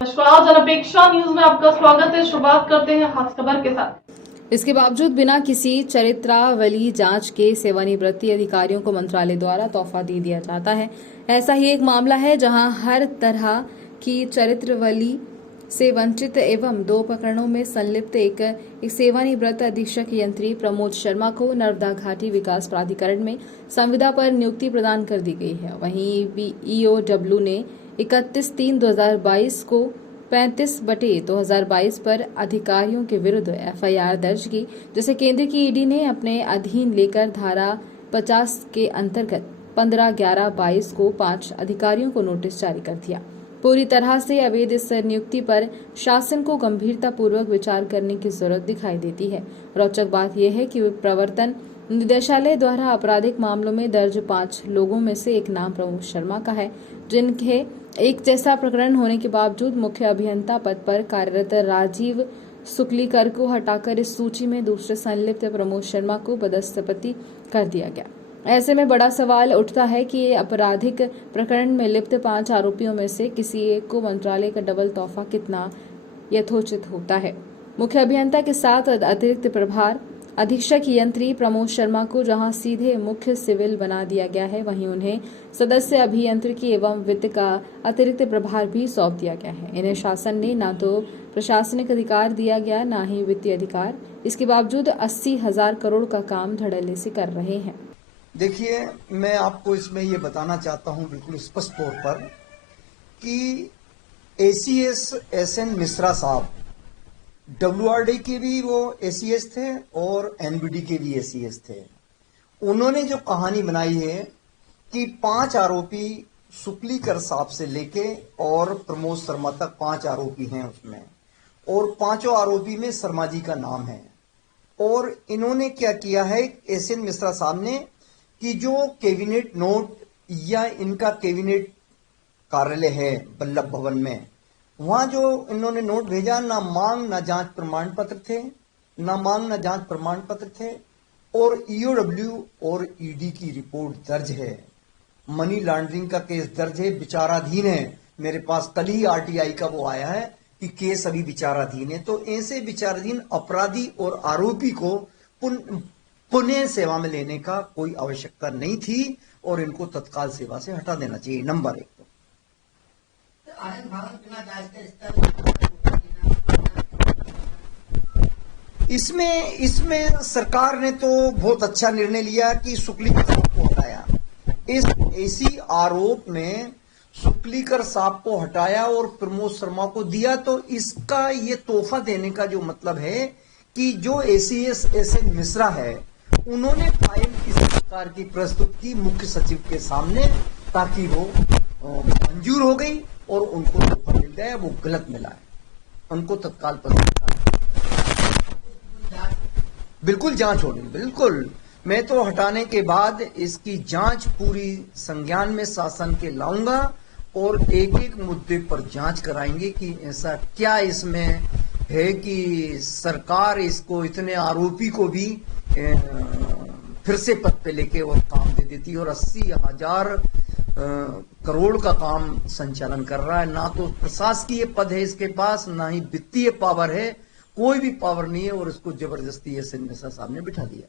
नमस्कार, जनअपेक्षा न्यूज में आपका स्वागत है। शुरुआत करते हैं खास खबर के साथ। इसके बावजूद बिना किसी चरित्रावली जांच के सेवानिवृत्ति अधिकारियों को मंत्रालय द्वारा तोहफा दे दिया जाता है। ऐसा ही एक मामला है जहां हर तरह की चरित्रावली से वंचित एवं 2 प्रकरणों में संलिप्त एक सेवानिवृत्त अधीक्षक यंत्री प्रमोद शर्मा को नर्मदा घाटी विकास प्राधिकरण में संविदा पर नियुक्ति प्रदान कर दी गई है। वहीं ईओडब्ल्यू ने 31/3/2022 को 35/2022 पर अधिकारियों के विरुद्ध एफआईआर दर्ज की, जिसे केंद्र की ईडी ने अपने अधीन लेकर धारा 50 के अंतर्गत 15/11/22 को 5 अधिकारियों को नोटिस जारी कर दिया। पूरी तरह से अवैध इस नियुक्ति पर शासन को गंभीरतापूर्वक विचार करने की जरूरत दिखाई देती है। रोचक बात यह है कि प्रवर्तन निदेशालय द्वारा आपराधिक मामलों में दर्ज 5 लोगों में से एक नाम प्रमोद शर्मा का है, जिनके एक जैसा प्रकरण होने के बावजूद मुख्य अभियंता पद पर कार्यरत राजीव सुकलीकर को हटाकर इस सूची में दूसरे संलिप्त प्रमोद शर्मा को पदस्थापित कर दिया गया। ऐसे में बड़ा सवाल उठता है कि आपराधिक प्रकरण में लिप्त 5 आरोपियों में से किसी एक को मंत्रालय का डबल तोहफा कितना यथोचित होता है। मुख्य अभियंता के साथ अतिरिक्त प्रभार अधीक्षक यंत्री प्रमोद शर्मा को जहां सीधे मुख्य सिविल बना दिया गया है, वहीं उन्हें सदस्य अभियंत्रिकी एवं वित्त का अतिरिक्त प्रभार भी सौंप दिया गया है। इन्हें शासन ने न तो प्रशासनिक अधिकार दिया गया, न ही वित्तीय अधिकार। इसके बावजूद 80,000 करोड़ का काम धड़ल्ले से कर रहे हैं। देखिए, मैं आपको इसमें ये बताना चाहता हूं बिल्कुल स्पष्ट तौर पर कि एसीएस एसएन मिश्रा साहब डब्ल्यूआरडी के भी वो एसीएस थे और एनबीडी के भी एसीएस थे। उन्होंने जो कहानी बनाई है कि 5 आरोपी सुकलीकर साहब से लेके और प्रमोद शर्मा तक 5 आरोपी हैं उसमें, और 5 आरोपी में शर्मा जी का नाम है। और इन्होंने क्या किया है, एसएन मिश्रा साहब ने, कि जो कैबिनेट नोट या इनका कैबिनेट कार्यालय है बल्लभ भवन में, वहां जो इन्होंने नोट भेजा, ना मांग ना जांच प्रमाण पत्र थे, ना मांग ना जांच प्रमाण पत्र थे, और ईओडब्ल्यू और ईडी की रिपोर्ट दर्ज है। मनी लॉन्ड्रिंग का केस दर्ज है, विचाराधीन है। मेरे पास कल ही आरटीआई का वो आया है कि केस अभी विचाराधीन है। तो ऐसे विचाराधीन अपराधी और आरोपी को पुनः सेवा में लेने का कोई आवश्यकता नहीं थी और इनको तत्काल सेवा से हटा देना चाहिए। नंबर 1। इसमें सरकार ने तो बहुत अच्छा निर्णय लिया कि सुकलीकर साहब को हटाया। इसी आरोप में सुकलीकर साहब को हटाया और प्रमोद शर्मा को दिया। तो इसका ये तोहफा देने का जो मतलब है कि जो एसीएस एसएन मिश्रा है, उन्होंने फाइल किसी प्रकार की प्रस्तुत की मुख्य सचिव के सामने, ताकि वो मंजूर हो गई और उनको तोहफा मिल गया। वो गलत मिला है, उनको तत्काल पता। बिल्कुल जांच होगी, बिल्कुल। मैं तो हटाने के बाद इसकी जांच पूरी संज्ञान में शासन के लाऊंगा और एक एक मुद्दे पर जांच कराएंगे कि ऐसा क्या इसमें है कि सरकार इसको, इतने आरोपी को भी फिर से पद पे लेके और काम दे देती और 80,000 करोड़ का काम संचालन कर रहा है। ना तो प्रशासकीय पद है इसके पास, ना ही वित्तीय पावर है, कोई भी पावर नहीं है, और इसको जबरदस्ती एसएन मिश्रा साहब ने बिठा दिया।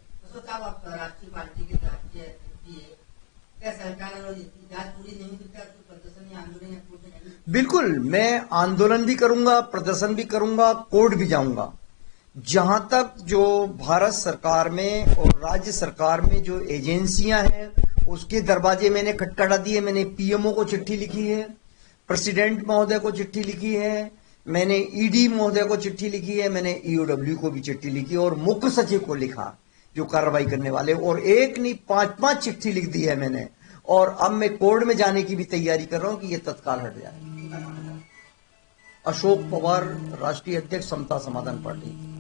बिल्कुल, मैं आंदोलन भी करूंगा, प्रदर्शन भी करूंगा, कोर्ट भी जाऊंगा। जहां तक जो भारत सरकार में और राज्य सरकार में जो एजेंसियां हैं, उसके दरवाजे मैंने खटखटा दिए। मैंने पीएमओ को चिट्ठी लिखी है, प्रेसिडेंट महोदय को चिट्ठी लिखी है, मैंने ईडी महोदय को चिट्ठी लिखी है, मैंने ईओडब्ल्यू को भी चिट्ठी लिखी और मुख्य सचिव को लिखा जो कार्रवाई करने वाले, और एक नहीं 5-5 चिट्ठी लिख दी है मैंने। और अब मैं कोर्ट में जाने की भी तैयारी कर रहा हूं कि ये तत्काल हट जाए। अशोक पवार, राष्ट्रीय अध्यक्ष, समता समाधान पार्टी।